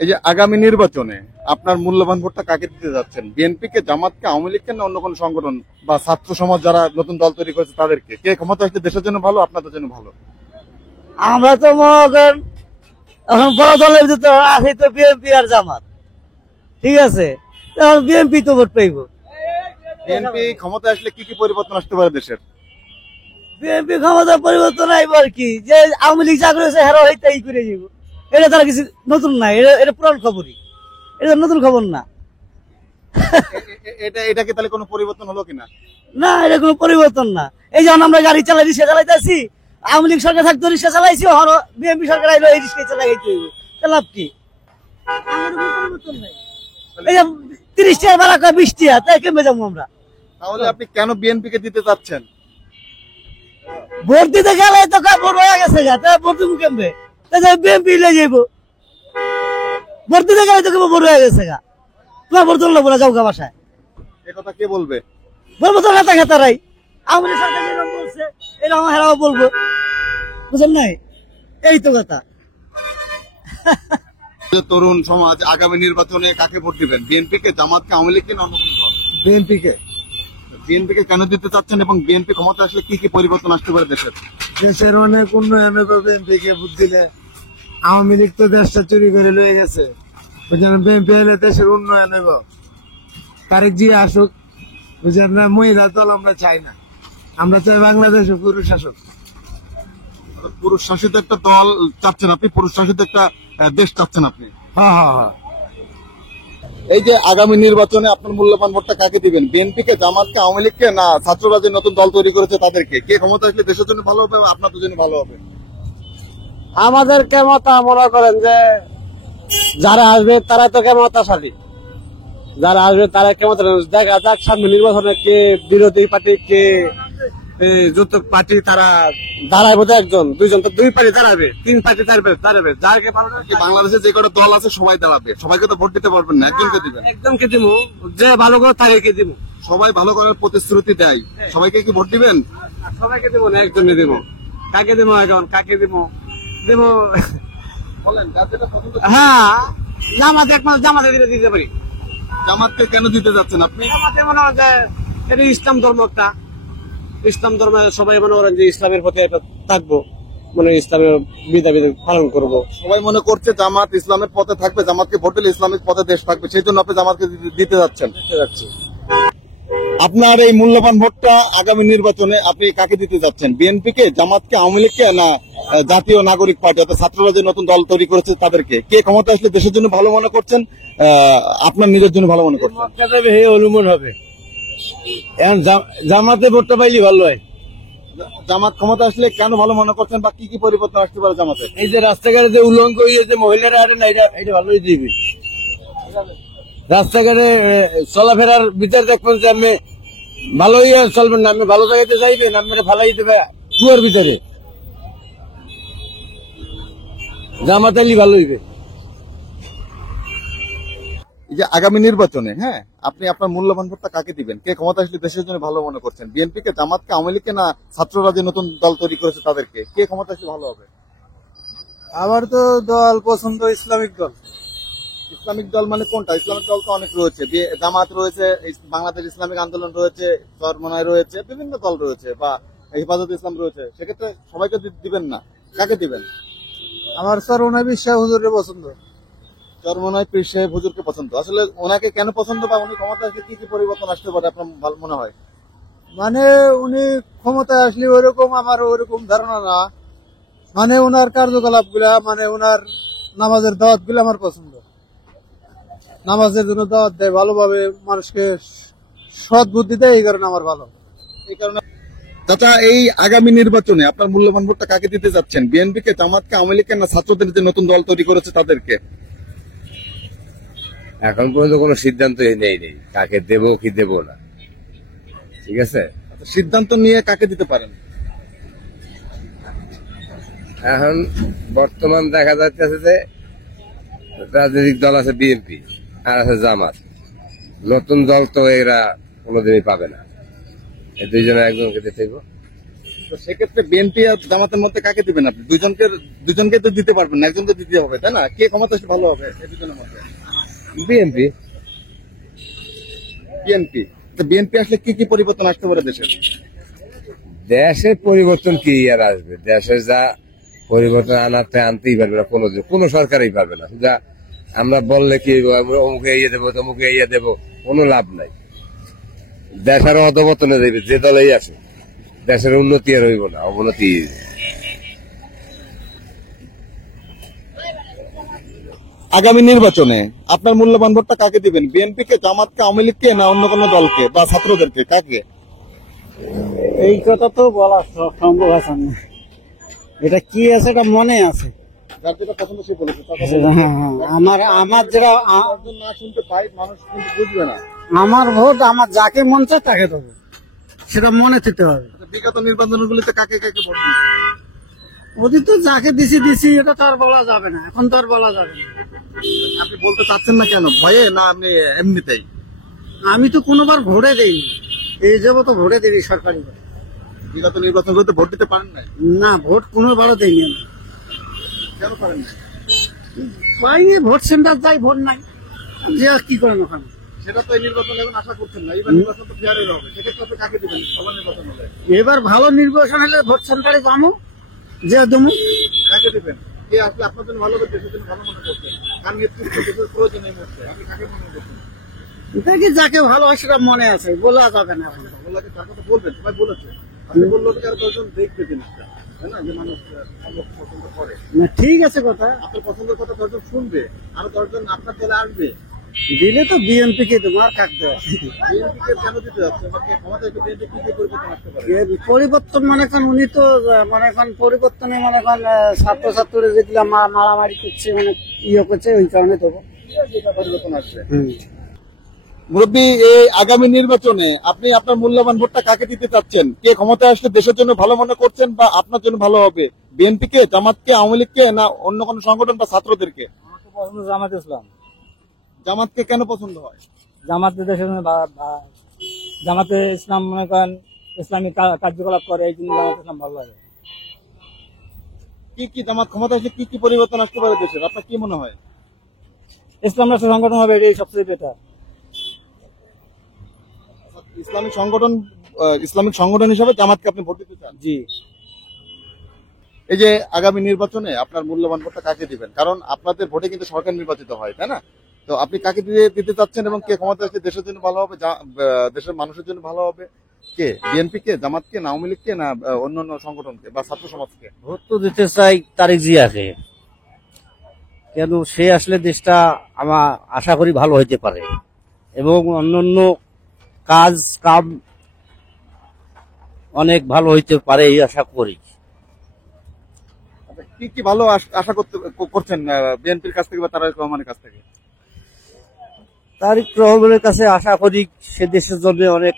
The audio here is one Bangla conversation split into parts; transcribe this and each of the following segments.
এই যে আগামী নির্বাচনে আপনার মূল্যবান ভোটটা কাকে দিতে যাচ্ছেন? বিএনপি কে, জামাতকে, আওয়ামী লীগকে, না অন্য কোনো সংগঠন বা ছাত্র সমাজ যারা নতুন দল তৈরি করেছে তাদেরকে? কে ক্ষমতা আসলে দেশের জন্য ভালো, আপনাদের জন্য ভালো? আমরা তো মনে করেন এখন বড় দলের ভিতরে আছে তো বিএনপি আর জামাত, ঠিক আছে, এখন বিএনপি তো ভোট পাইব। বিএনপি ক্ষমতা আসলে কি কি পরিবর্তন আসতে পারে দেশের? বিএনপি ক্ষমতা পরিবর্তন আইব আর কি, যে আওয়ামী লীগ যা করেছে হেরা হইতে ই করে যাব, এটা তারা কিছু নতুন না, এটা পুরান খবরই, এটা নতুন খবর না। এটা কি তাহলে কোনো পরিবর্তন হলো কিনা? না, এটা কোনো পরিবর্তন না। এই যেমন আমরা গাড়ি চালাই, রিক্সা চালাইতেছি, আওয়ামী লীগ সরকার থাকতো রিক্সা চালাইছি, বিএনপি সরকার আইলো এই রিক্সা চালাইতে হইব, লাভ কি? পরিবর্তন নাই। এই যে 30 টাকা ভাড়া কয় 20 টাকা, তাই কেমনে যাবো আমরা? তাহলে আপনি কেন বিএনপি কে দিতে চাচ্ছেন? ভোট দিতে গেলে তো ভোট হয়ে গেছে গা, তাই ভোট দিব কেমনে? বিএনপি লে যাইব, ভোট দিতে গেলে তো কেমন ভোট হয়ে গেছে গা, তোমার ভোট তুললো বলে যাও গা বাসায়। কথা কে বলবে? বলবো তো নেতা খেতারাই, আওয়ামী লীগ সরকার যেরকম বলছে এরকম হেরাও বলবো, বুঝলেন নাই? এই তো কথা। তরুণ সমাজ আগামী নির্বাচনে কাকে ভোট দিবেন? বিএনপি কে, জামাতকে, আওয়ামী লীগকে, না অন্য কোনো দল? বিএনপি কে। বিএনপি কে কেন দিতে চাচ্ছেন এবং বিএনপি ক্ষমতা আসলে কি কি পরিবর্তন আসতে পারে দেশের? দেশের অনেক উন্নয়ন হবে বিএনপি কে ভোট দিলে। আওয়ামী লীগ তো দেশটা চুরি করে লয়ে গেছে, বুঝলেন, বিএনপি এলে দেশের উন্নয়ন হইব। তারেক জি আসুক, বুঝলেন না, মহিলা দল আমরা চাই না, আমরা চাই বাংলাদেশে পুরুষ শাসক। পুরুষ শাসিত একটা দল চাচ্ছেন আপনি, পুরুষ শাসিত একটা দেশ চাচ্ছেন আপনি? হ্যাঁ হ্যাঁ হ্যাঁ। এই যে আগামী নির্বাচনে আপনার মূল্যবান ভোটটা কাকে দিবেন? বিএনপি কে, জামাতকে, আওয়ামী লীগকে, না ছাত্ররা যে নতুন দল তৈরি করেছে তাদেরকে? কে ক্ষমতা আসলে দেশের জন্য ভালো হবে, আপনাদের জন্য ভালো হবে? আমাদের কেমতা মনে করেন যে যারা আসবে তারা তো কেমতাশালী, যারা আসবে তারা কেমন দেখা যাক সামনে নির্বাচনে কে বিরোধী পার্টি কে যুক্ত পার্টি তারা দাঁড়ায়, বোধহয় একজন দুইজন, তো দুই পার্টি দাঁড়াবে, 3 পার্টি দাঁড়াবে যাকে বাংলাদেশে যে কটা দল আছে সবাই দাঁড়াবে, সবাইকে তো ভোট দিতে পারবেন না, একজনকে দিবেন। একজনকে দিব, যে ভালো করে তাদেরকে দিব। সবাই ভালো করার প্রতিশ্রুতি দেয়, সবাইকে কি ভোট দিবেন? সবাইকে দিব না, একজনে দিব। কাকে দিব এখন, কাকে দিব? দিব বলেন। হ্যাঁ, জামাতে একমাত্র জামাতে দিতে পারি। জামাতকে কেন দিতে যাচ্ছেন আপনি? জামাতে মনে হয় যে এটা ইসলাম ধর্ম, একটা ইসলাম ধর্মে সবাই মনে করেন যে ইসলামের প্রতি একটা থাকবো, মানে ইসলামের বিধি পালন করব। সবাই মনে করছে জামাত ইসলামের পথে থাকবে, জামাতকে ভোট দিলে ইসলামিক পথে দেশ থাকবে, সেই জন্য আপনি জামাতকে দিতে যাচ্ছেন। আপনার এই মূল্যবান ভোটটা আগামী নির্বাচনে আপনি কাকে দিতে যাচ্ছেন? বিএনপি কে, জামাতকে, আওয়ামী লীগকে, না জাতীয় নাগরিক পার্টি অর্থাৎ ছাত্ররা যে নতুন দল তৈরি করেছে তাদেরকে? কে ক্ষমতা আসলে দেশের জন্য ভালো মনে করছেন, আপনার নিজের জন্য ভালো মনে করছেন? অনুমান হবে, এখন জামাতে ভোটটা পাইলে ভালো হয়। জামাত ক্ষমতা আসলে কেন ভালো মনে করছেন, বা কি কি পরিবর্তন আসতে পারে জামাতে? এই যে রাস্তাঘাটে যে উল্লঙ্ঘ হয়ে যে মহিলারা আরে না, এটা ভালোই দিবি। রাস্তাঘাটে চলাফেরার ভিতরে দেখবেন যে আমি ভালোই চলবেন না, আমি ভালো জায়গাতে যাইবেন, আমি ফালাই দেবে কুয়ার ভিতরে, জামাত আইলি ভালো হইবে। এই যে আগামী নির্বাচনে আপনি আপনার মূল্যবান ভোটটা কাকে দিবেন? কে ক্ষমতা আসলে দেশের জন্য ভালো মনে করছেন? বিএনপি কে, জামাতকে, আওয়ামী লীগকে, না ছাত্ররা যে নতুন দল তৈরি করেছে তাদেরকে? কে ক্ষমতা আসলে ভালো হবে? আমার তো দল পছন্দ ইসলামিক দল। ইসলামিক দল মানে কোনটা? ইসলামিক দল তো অনেক রয়েছে, জামাত রয়েছে, বাংলাদেশ ইসলামিক আন্দোলন রয়েছে, চরমনায় রয়েছে, বিভিন্ন দল রয়েছে, বা হেফাজত ইসলাম রয়েছে। সেক্ষেত্রে সবাইকে দিবেন না, কাকে দিবেন? আমার চরমনায় পীর সাহেব হুজুরের পছন্দ। চরমনায় পীর সাহেব হুজুরকে পছন্দ। আসলে ওনাকে কেন পছন্দ, বা উনি ক্ষমতা আসলে কি কি পরিবর্তন আসতে পারে আপনার ভালো মনে হয়? মানে উনি ক্ষমতায় আসলে ওইরকম আমার ওইরকম ধারণা না, মানে ওনার কার্যকলাপ গুলা, মানে ওনার নামাজের দাওয়াত গুলা আমার পছন্দ। নামাজের জন্য দাওয়াত দেয়, ভালোভাবে মানুষকে সৎ বুদ্ধি দেয়, এই কারণে আমার ভালো। এই কারণে চাচা, এই আগামী নির্বাচনে আপনার মূল্যবান ভোটটা কাকে দিতে যাচ্ছেন? বিএনপি কে, জামাতকে, আওয়ামী লীগকে, না ছাত্রদের যে নতুন দল তৈরি করেছে তাদেরকে? এখন পর্যন্ত কোনো সিদ্ধান্ত নেই কাকে দেবো কি দেবো না, ঠিক আছে। সিদ্ধান্ত নিয়ে কাকে দিতে পারেন? এখন বর্তমান দেখা যাচ্ছে যে রাজনৈতিক দল আছে বিএনপি আর আছে জামাত, নতুন দল তো এরা কোনোদিনই পাবে না, এই দুইজনে একজনকে দিতে। তো তো সেক্ষেত্রে বিএনপি আর জামাতের মধ্যে কাকে দিবেন আপনি? দুজনকে তো দিতে পারবেন না, একজনকে দিতে হবে, তাই না? কে ক্ষমতা আসলে ভালো হবে এই দুজনের মধ্যে? বিএনপি। বিএনপি আসলে কি কি পরিবর্তন আসতে পারে দেশের? দেশের পরিবর্তন কি আর আসবে? দেশের যা পরিবর্তন আনতেই পারবে না কোনো সরকারই পারবে না। যা আমরা বললে কি অমুকে ইয়ে দেবো তমুকে ইয়ে দেবো, কোনো লাভ নাই। দেশ আরো অধপতনে দেবে যে দলেই আছে, দেশের উন্নতি আর হইব না, অবনতি। আগামী নির্বাচনে আপনার মূল্যবান ভোটটা কাকে দিবেন? বিএনপি কে, জামাতকে, আওয়ামী লীগকে, না অন্য কোনো দলকে বা ছাত্রদেরকে? কাকে? এই কথা তো বলা সম্ভব আছে না। এটা কি আছে এটা মনে আছে। যার যেটা পছন্দ সে বলেছে। আমার যেটা না শুনতে পাই মানুষ কিন্তু বুঝবে না। আমার ভোট আমার যাকে মন চায় তাকে দেবো, সেটা মনে থিতে হবে। বিগত নির্বাচনগুলিতে কাকে কাকে ভোট দিয়েছে? ওদের তো যাকে দিছি এটা তো আর বলা যাবে না, এখন তো আর বলা যাবে না। আপনি বলতে চাচ্ছেন না কেন? ভয়ে না আপনি এমনিতেই? আমি তো কোনোবার ভোটে দিই, এই যাবো তো ভোটে দিই সরকারি। বিগত নির্বাচনগুলোতে ভোট দিতে পারেন নাই? না, ভোট কোনোবারও দিইনি আমি। কেন পারেন নাই? পাইনি, ভোট সেন্টার যাই, ভোট নাই, যে আর কি করেন ওখানে। সেটা তো এই নির্বাচন এখন আশা করছেন না। এবার নির্বাচন তো ফেয়ারের হবে, সেক্ষেত্রে আপনি কাকে দিবেন সবার নির্বাচন হলে? এবার ভালো নির্বাচন হলে ভোট সেন্টারে যাবো, যে দেবো। কাকে দিবেন? কে আসলে আপনার জন্য ভালো হবে, দেশের জন্য ভালো মনে করছেন? কার নেতৃত্ব দেশের প্রয়োজন এই মুহূর্তে? আপনি কাকে মনে করছেন? দেখি যাকে ভালো হয় সেটা মনে আছে, বলা যাবে না এখন। বলাকে তার কথা বলবেন, সবাই বলেছে। আপনি বললো কি আর দশজন দেখবে জিনিসটা, তাই না? যে মানুষ লোক পছন্দ করে। না, ঠিক আছে কথা। আপনার পছন্দের কথা 10 জন শুনবে, আরো 10 জন আপনার দলে আসবে। দিলে তো বিএনপি কে দেবো, আর কাক দেওয়া। বিএনপি কে কেন দিতে যাচ্ছে? ক্ষমতা এসে বিএনপি কি কি পরিবর্তন আসতে পারে? পরিবর্তন মনে করেন উনি তো মনে করেন পরিবর্তনে মনে করেন ছাত্রছাত্রীরা যেগুলা মারামারি করছে, মানে ইয়ে করছে, ওই কারণে দেবো। পরিবর্তন আসবে। মুরব্বী, এই আগামী নির্বাচনে আপনি আপনার মূল্যবান ভোটটা কাকে দিতে চাচ্ছেন? কে ক্ষমতায় আসলে দেশের জন্য ভালো মনে করছেন বা আপনার জন্য ভালো হবে? বিএনপি কে, জামাতকে, আওয়ামী লীগকে, না অন্য কোন সংগঠন বা ছাত্রদেরকে? পছন্দ জামাত ইসলাম। জামাতকে কেন পছন্দ হয়? জামাতে দেশের জামাতে ইসলাম মনে করেন ইসলামিক কার্যকলাপ করে, এই জন্য জামাত ইসলাম ভালো লাগে। কি কি জামাত ক্ষমতা এসে কি কি পরিবর্তন আসতে পারে দেশের? আপনার কি মনে হয়? ইসলাম রাষ্ট্র সংগঠন হবে, এটাই সবচেয়ে বেটার। ইসলামিক সংগঠন হিসাবে জামাতকে আপনি ভোট দিতে চান? জি। এই যে আগামী নির্বাচনে আপনার মূল্যবান ভোটটা কাকে দিবেন? কারণ আপনাদের ভোটে কিন্তু সরকার নির্বাচিত হয়, তাই না? তো আপনি কাকে দিতে চাচ্ছেন এবং কে ক্ষমতা আসলে দেশের জন্য ভালো হবে, দেশের মানুষের জন্য ভালো হবে? কে? বিএনপি কে, জামাতকে, না আওয়ামী লীগকে, না অন্যান্য সংগঠনকে বা ছাত্র সমাজকে? ভোট তো দিতে চাই তারেক জিয়াকে, কেন সে আসলে দেশটা আমার আশা করি ভালো হইতে পারে এবং অন্যান্য কাজ কাম অনেক ভালো হইতে পারে এই আশা করি। কি কি ভালো আশা করছেন বিএনপির কাছ থেকে বা তারেক রহমানের কাছ থেকে? তারেক রহমানের কাছে আশা করি সে দেশের জন্য অনেক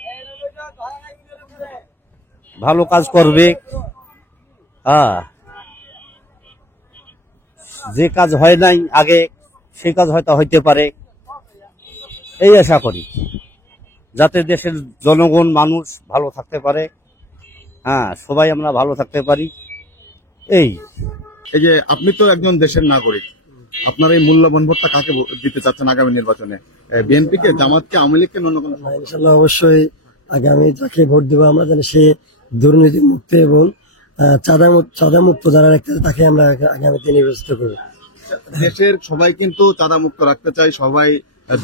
ভালো কাজ করবে। যে কাজ হয় নাই আগে, সে কাজ হয়তো হইতে পারে, এই আশা করি, যাতে দেশের জনগণ মানুষ ভালো থাকতে পারে। সবাই আমরা ভালো থাকতে পারি। এই যে আপনি তো একজন দেশের নাগরিক, আপনার এই মূল্যবান ভোটটা কাকে দিতে চাচ্ছেন আগামী নির্বাচনে? বিএনপি কে, জামাতকে, আওয়ামী লীগকে, অন্য কোনো? ইনশাল্লাহ অবশ্যই আগামী যাকে ভোট দেবো আমরা যেন সে দুর্নীতি মুক্ত এবং চাঁদা মুক্ত যারা রাখতে তাকে আমরা আগামীতে নির্বাচিত করবো। দেশের সবাই কিন্তু চাঁদা মুক্ত রাখতে চাই, সবাই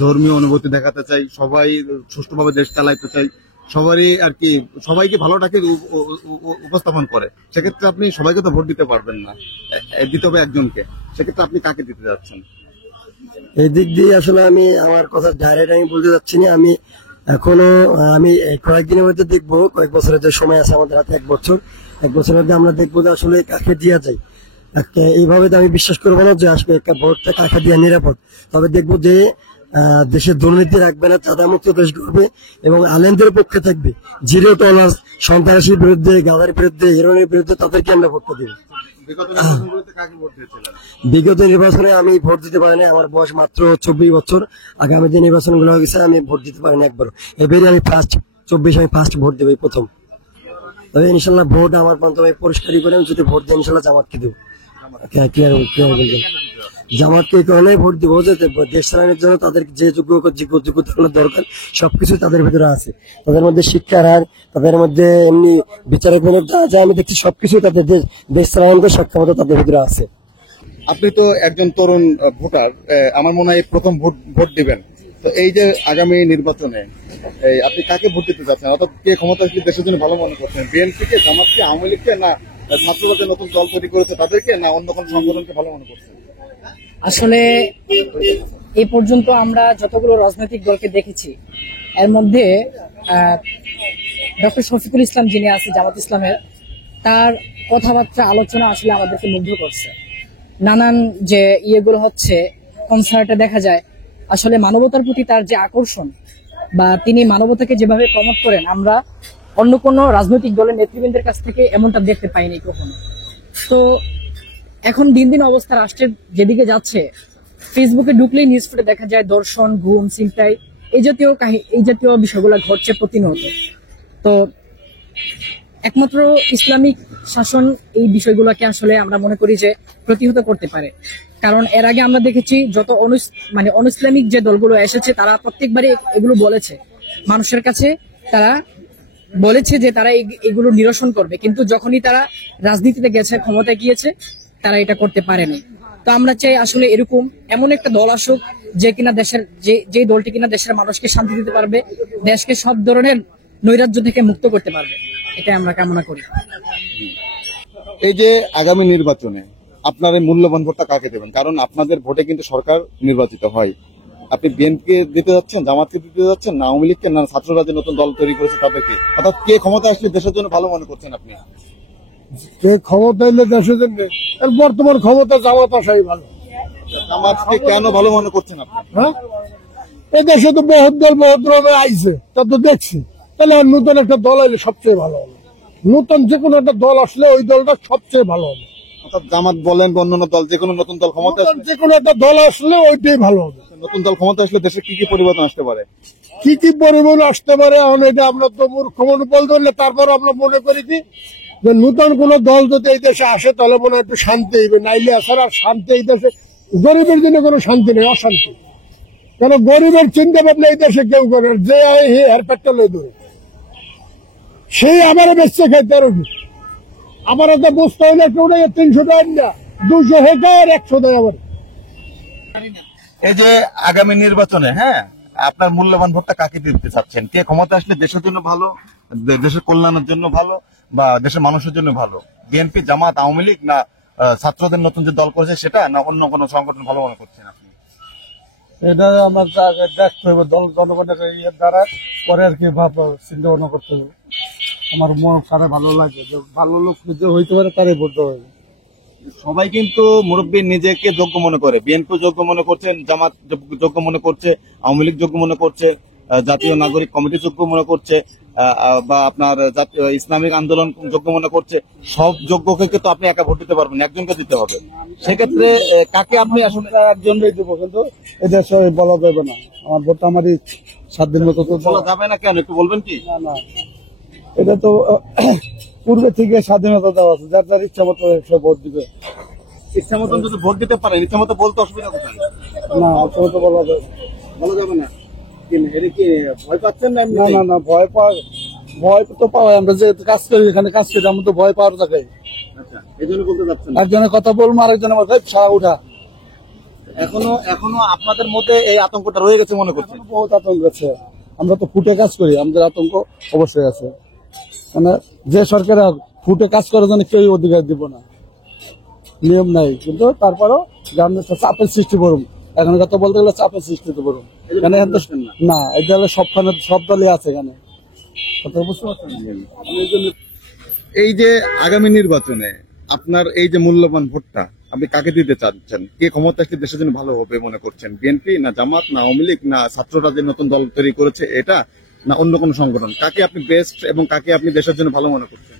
ধর্মীয় অনুভূতি দেখাতে চাই, সবাই সুষ্ঠুভাবে দেশ চালাইতে চাই, সবারই আর কি সবাইকে ভালোটাকে উপস্থাপন করে। সেক্ষেত্রে আপনি সবাইকে তো ভোট দিতে পারবেন না, দিতে হবে একজনকে। সেক্ষেত্রে আপনি কাকে দিতে যাচ্ছেন? এই দিক দিয়ে আসলে আমি আমার কথা ডাইরেক্ট আমি বলতে যাচ্ছি না। আমি এখনো কয়েকদিনের মধ্যে দেখবো, কয়েক বছরের যে সময় আছে আমাদের হাতে, 1 বছর, 1 বছরের মধ্যে আমরা দেখবো যে আসলে কাকে দেওয়া যায়। এইভাবে তো আমি বিশ্বাস করবো না যে আসবে একটা ভোটটা কাকে দেওয়া নিরাপদ। তবে দেখবো যে দেশের দুর্নীতি রাখবে না, চাঁদা মুক্ত দেশ করবে এবং আলেমদের পক্ষে থাকবে, জিরো টলারেন্স, সন্ত্রাসীর বিরুদ্ধে, গাঁজার বিরুদ্ধে, হিরোইনের বিরুদ্ধে, তাদেরকে আমরা ভোটটা দিব। বিগত নির্বাচনে আমি ভোট দিতে পারিনি, আমার বয়স মাত্র 24 বছর। আগামী যে নির্বাচন গুলো হয়ে গেছে আমি ভোট দিতে পারিনি একবার। এবারে আমি ফার্স্ট 24 আমি ফার্স্ট ভোট দেবো, প্রথম। তবে ইনশাল্লাহ ভোট আমার পর্যন্ত আমি পরিষ্কারই করে আমি যদি ভোট দিই ইনশাল্লাহ জামাতকে দেবো। ক্লিয়ার বলবেন জামাতকে এই কারণে ভোট দিব যে দেশ চালানোর জন্য তাদের যে যোগ্যতা দরকার সবকিছু তাদের ভিতরে আছে। তাদের মধ্যে শিক্ষার হার, তাদের মধ্যে এমনি বিচারক যা যা আমি দেখছি সবকিছু তাদের দেশ চালানোর সক্ষমতা তাদের ভিতরে আছে। আপনি তো একজন তরুণ ভোটার, আমার মনে হয় প্রথম ভোট দিবেন। তো এই যে আগামী নির্বাচনে আপনি কাকে ভোট দিতে চাচ্ছেন, অর্থাৎ কে ক্ষমতা আসলে দেশের জন্য ভালো মনে করছেন? বিএনপিকে, জামাতকে, আওয়ামী লীগকে, না ছাত্রবাদের নতুন দল তৈরি করেছে তাদেরকে, না অন্য কোন সংগঠনকে ভালো মনে করছেন? আসলে এই পর্যন্ত আমরা যতগুলো রাজনৈতিক দলকে দেখেছি এর মধ্যে ডক্টর শফিকুল ইসলাম যিনি আছে জামাত ইসলামের, তার কথাবার্তা আলোচনা আসলে আমাদেরকে মুগ্ধ করছে। নানান যে ইয়েগুলো হচ্ছে কনসার্টে দেখা যায়, আসলে মানবতার প্রতি তার যে আকর্ষণ বা তিনি মানবতাকে যেভাবে প্রমোট করেন, আমরা অন্য কোনো রাজনৈতিক দলের নেতৃবৃন্দের কাছ থেকে এমনটা দেখতে পাইনি কখনো। তো এখন দিন দিন অবস্থা রাষ্ট্রের যেদিকে যাচ্ছে, ফেসবুকে ঢুকলেই নিউজ ফিডে দেখা যায় ধর্ষণ, গুম, ছিনতাই এই জাতীয় বিষয়গুলো ঘটছে প্রতিনিয়ত। তো একমাত্র ইসলামিক শাসন এই বিষয়গুলোকে আসলে আমরা মনে করি যে প্রতিহত করতে পারে। কারণ এর আগে আমরা দেখেছি যত অনইসলামিক যে দলগুলো এসেছে তারা প্রত্যেকবারই এগুলো বলেছে মানুষের কাছে, তারা বলেছে যে তারা এগুলো নিরসন করবে, কিন্তু যখনই তারা রাজনীতিতে গেছে, ক্ষমতায় গিয়েছে, তারা এটা করতে পারেনি। তো আমরা চাই আসলে এমন একটা দল আসুক যে কিনা যে দলটি কিনা দেশের মানুষকে শান্তি দিতে পারবে, দেশকে সব ধরনের নৈরাজ্য থেকে মুক্ত করতে পারবে, এটা আমরা কামনা করি। এই যে আগামী নির্বাচনে আপনার এই মূল্যবান ভোটটা কাকে দেবেন? কারণ আপনাদের ভোটে কিন্তু সরকার নির্বাচিত হয়। আপনি বিএনপিকে দিতে যাচ্ছেন, জামাতকে দিতে যাচ্ছেন, না আওয়ামী লীগকে, না ছাত্ররা যে নতুন দল তৈরি করেছে তাদেরকে? অর্থাৎ কে ক্ষমতা আসলে দেশের জন্য ভালো মনে করছেন আপনি? যে ক্ষমতা এলে দেশের জন্য বর্তমান ক্ষমতা জামাত আসাই ভালো। জামাতকে কেন ভালো মনে করছেন আপনি? হ্যাঁ, এই দেশে তো বহুত দল আইছে, তা তো দেখছি। তাহলে নতুন একটা দল এলে সবচেয়ে ভালো হবে। নতুন যে কোনো একটা দল আসলে ওই দলটা সবচেয়ে ভালো হবে। অর্থাৎ জামাত বলেন বা অন্যান্য দল, যে কোনো নতুন দল ক্ষমতা যে কোনো একটা দল আসলে ওইটাই ভালো হবে। নতুন দল ক্ষমতা আসলে দেশে কি কি পরিবর্তন আসতে পারে? কি কি পরিবর্তন আসতে পারে এখন এটা আমরা তো মূর্খ মনে বলতে পারলে, তারপর আমরা মনে করি কি যে নতুন কোন দল যদি এই দেশে আসে তাহলে মনে হয় একটু শান্তি হইবে, নাইলে এছাড়া শান্তি এই দেশে গরিবের জন্য কোনো শান্তি নেই, অশান্তি। কারণ গরিবের চিন্তা ভাবনা এই দেশে কেউ করে, যে হেয়ার পেটটা লই ধরে সেই আবারও বেচছে খাইতে আরো কি। আবার একটা বস্তা হইলে কেউ নেই 300 টাকা না, 200 হেক্টর 100 দেয় আবার। এই যে আগামী নির্বাচনে আপনার মূল্যবান ভোটটা কাকে দিতে চাচ্ছেন? কে ক্ষমতা আসলে দেশের জন্য ভালো, দেশের কল্যাণের জন্য ভালো, বা দেশের মানুষের জন্য ভালো? বিএনপি, জামাত, আওয়ামী লীগ, না ছাত্রদের নতুন যে দল করেছে সেটা, না অন্য কোনো সংগঠন ভালো মনে করছেন আপনি? এটা আমার দেখতে হবে দল জনগণের ইয়ের দ্বারা, পরে আর কি চিন্তা ভাবনা করতে হবে। আমার মন কারে ভালো লাগে, যে ভালো লোক যে হইতে পারে তারই ভোট দেওয়া হবে। সবাই কিন্তু মুরব্বী নিজেকে যোগ্য মনে করে, বিএনপি যোগ্য মনে করছেন, জামাত যোগ্য মনে করছে, আওয়ামী লীগ যোগ্য মনে করছে, জাতীয় নাগরিক কমিটি যোগ্য মনে করছে, বা আপনার জাতীয় ইসলামিক আন্দোলন যোগ্য মনে করছে। সব যোগ্যকে তো আপনি একা ভোট দিতে পারবেন, একজনকে দিতে হবে। সেক্ষেত্রে কাকে আপনি আসলে? একজনই দিব, কিন্তু এটা সবাই বলা যাবে না। আমার ভোটটা আমারই স্বাধীন মতো তো বলা যাবে না কেন, একটু বলবেন কি? না, এটা তো পূর্বে থেকে স্বাধীনতা দেওয়া আছে, যার যার ইচ্ছা মতো সে ভোট দিবে। ইচ্ছা মতন যদি ভোট দিতে পারেন, ইচ্ছা মতো বলতে অসুবিধা কোথায়? না, ইচ্ছা মতো বলা যাবে না। এটা কি ভয় পাচ্ছেন না? না, ভয় তো পাওয়াই। আমরা যে কাজ করি, এখানে কাজ করি, আমরা তো ভয় পাওয়ার জায়গায়। আচ্ছা, এই জন্য বলতে চাচ্ছেন? একজনের কথা বলবো, আরেকজনের মাথায় সারা উঠা। এখনো আপনাদের মধ্যে এই আতঙ্কটা রয়ে গেছে মনে করছেন? বহুত আতঙ্ক আছে। আমরা তো ফুটে কাজ করি, আমাদের আতঙ্ক অবশ্যই আছে। মানে যে সরকার ফুটে কাজ করার জন্য কেউ অধিকার দিব না, নিয়ম নাই। কিন্তু তারপরও চাপের সৃষ্টি করুন, এখন কথা বলতে গেলে চাপের সৃষ্টি তো করুন না। এই দলে সব দলই আছে এখানে, কথা বুঝতে পারছেন? এই যে আগামী নির্বাচনে আপনার এই যে মূল্যবান ভোটটা আপনি কাকে দিতে চাচ্ছেন? কে ক্ষমতা আসলে দেশের জন্য ভালো হবে মনে করছেন? বিএনপি, না জামাত, না আওয়ামী লীগ, না ছাত্ররা যে নতুন দল তৈরি করেছে এটা, না অন্য কোনো সংগঠন? কাকে আপনি বেস্ট এবং কাকে আপনি দেশের জন্য ভালো মনে করছেন?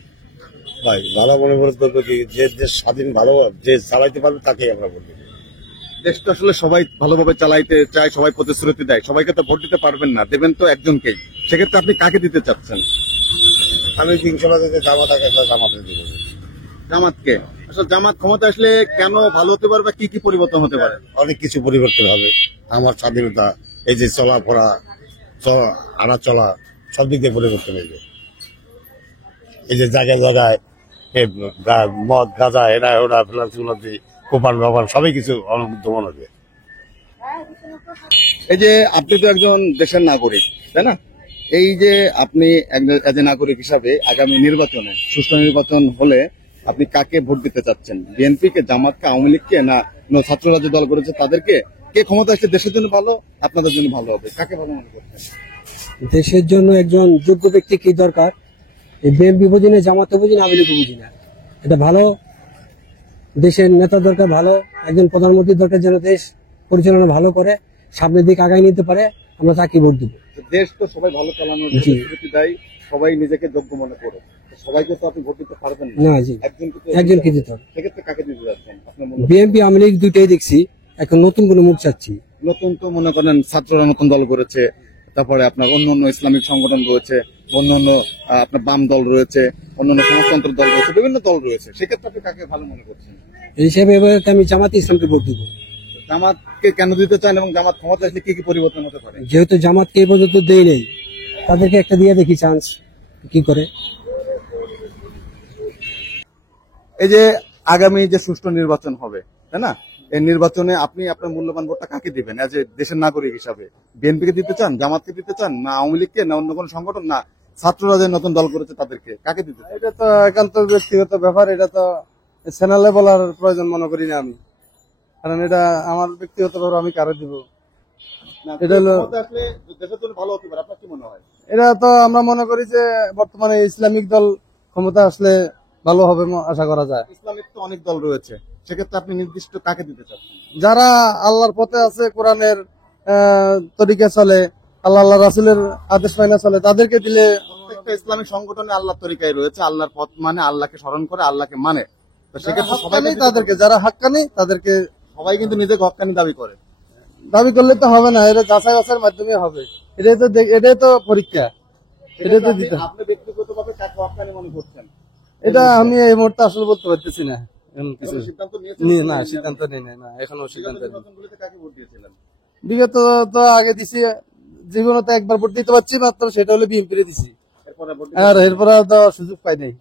ভাই ভালো মনে করতে কি, যে দেশ স্বাধীন ভালো যে চালাইতে পারবে তাকেই আমরা বলবো। দেশটা আসলে সবাই ভালোভাবে চালাইতে চায়, সবাই প্রতিশ্রুতি দেয়, সবাইকে তো ভোট দিতে পারবেন না, দেবেন তো একজনকেই। সেক্ষেত্রে আপনি কাকে দিতে চাচ্ছেন? আমি ইনশাল্লাহ যদি জামাত আগে জামাতে দিব। জামাতকে আসলে জামাত ক্ষমতা আসলে কেন ভালো হতে পারে বা কি কি পরিবর্তন হতে পারে? অনেক কিছু পরিবর্তন হবে। আমার স্বাধীনতা, এই যে চলাফেরা, আনা চলা, সব দিক দিয়ে পরিবর্তন হয়ে যায়। এই যে জায়গায় জায়গায় মদ গাঁজা এরা ওরা ফিলান্সি কোপান বাপান সবই কিছু দমন হবে। এই যে আপনি তো একজন দেশের নাগরিক, তাই না? এই যে আপনি এজ এ নাগরিক হিসাবে আগামী নির্বাচনে, সুষ্ঠু নির্বাচন হলে আপনি কাকে ভোট দিতে চাচ্ছেন? বিএনপি কে, জামাতকে, আওয়ামী লীগকে, না ছাত্ররা যে দল করেছে তাদেরকে? কে ক্ষমতা আসলে দেশের জন্য ভালো, আপনাদের জন্য ভালো হবে? কাকে ভালো মনে করছেন? দেশের জন্য একজন যোগ্য ব্যক্তি কি দরকার? এই বিএনপি বুঝি না, জামাতে বুঝি না, আওয়ামী লীগ বুঝি না। এটা ভালো দেশের নেতা দরকার, ভালো একজন প্রধানমন্ত্রী দরকার যেন দেশ পরিচালনা ভালো করে সামনের দিকে আগায় নিতে পারে, আমরা তাকে ভোট দিব। দেশ তো সবাই ভালো চালানোর জি। প্রতিশ্রুতি দেয়, সবাই নিজেকে যোগ্য মনে করে। তো সবাইকে তো আপনি ভোট দিতে পারবেন না। না জি, একজনকে দিতে হবে। সেক্ষেত্রে কাকে দিতে যাচ্ছেন আপনার মনে হয়? বিএনপি আওয়ামী লীগ দুইটাই দেখছি, এখন নতুন কোনো মুখ চাচ্ছি। নতুন তো মনে করেন ছাত্ররা নতুন দল করেছে, তারপরে আপনার অন্যান্য ইসলামিক সংগঠন রয়েছে, অন্যান্য আপনার বাম দল রয়েছে, অন্যান্য সমাজতন্ত্র দল রয়েছে, বিভিন্ন দল রয়েছে। সেক্ষেত্রে আপনি কাকে ভালো মনে করছেন? এই হিসেবে এবার আমি জামাতে ইসলামকে ভোট দিব। জামাতকে কেন দিতে চান এবং জামাত ক্ষমতা আসলে কি কি পরিবর্তন হতে পারে? যেহেতু জামাতকে এই পর্যন্ত দেই নেই, তাদেরকে একটা দিয়ে দেখি চান্স কি করে। এই যে আগামী যে সুষ্ঠু নির্বাচন হবে, তাই না? এই নির্বাচনে আপনি আপনার মূল্যবান ভোটটা কাকে দিবেন? এজ এ দেশের নাগরিক হিসাবে বিএনপি কে দিতে চান, জামাতকে দিতে চান, না আওয়ামী লীগকে, না অন্য কোনো সংগঠন, না ছাত্ররা যে নতুন দল করেছে তাদেরকে? কাকে দিতে চান? এটা তো একান্ত ব্যক্তিগত ব্যাপার, এটা তো চ্যানেলে বলার প্রয়োজন মনে করি না আমি, কারণ এটা আমার ব্যক্তিগত ব্যাপার, আমি কারো দিব। না, এটা হলো- ক্ষমতা আসলে দেশের জন্য ভালো হতে পারে, আপনার কি মনে হয়? এটা তো আমরা মনে করি যে বর্তমানে ইসলামিক দল ক্ষমতা আসলে ভালো হবে আশা করা যায়। ইসলামিক তো অনেক দল রয়েছে, সেক্ষেত্রে আপনি নির্দিষ্ট কাকে দিতে চাচ্ছেন? যারা আল্লাহর পথে আছে, কোরআনের তরিকা চলে, আল্লাহ রাসূলের আদেশ মাইনা চলে, তাদেরকে দিলে প্রত্যেকটা ইসলামিক সংগঠনে আল্লাহর তরিকায় রয়েছে, আল্লাহর পথ মানে, আল্লাহকে স্মরণ করে, আল্লাহকে মানে। তো সেক্ষেত্রে সবাই হাক্কানি তাদেরকে, যারা হাক্কানি তাদেরকে সবাই কিন্তু নিজেকে হক্কানি দাবি করে। দাবি করলে তো হবে না, এটা যাচাই বাছাইয়ের মাধ্যমে হবে। এটাই তো পরীক্ষা, এটাই তো দিতে হবে। আপনি ব্যক্তিগতভাবে কাকে হক্কানি মনে করছেন? এটা আমি এই মুহূর্তে আসলে বলতে পারতেছি না। এখন কিছু সিদ্ধান্ত না, সিদ্ধান্ত নেই না, এখনো সিদ্ধান্ত নেই। নির্বাচনগুলিতে কাকে ভোট দিয়েছিলেন? বিগত তো আগে দিছি, জীবনে তো একবার ভোট দিতে পারছি মাত্র, সেটা হলে বিএনপি দিছি, এরপরে ভোট আর এরপরে তো সুযোগ পাই নাই।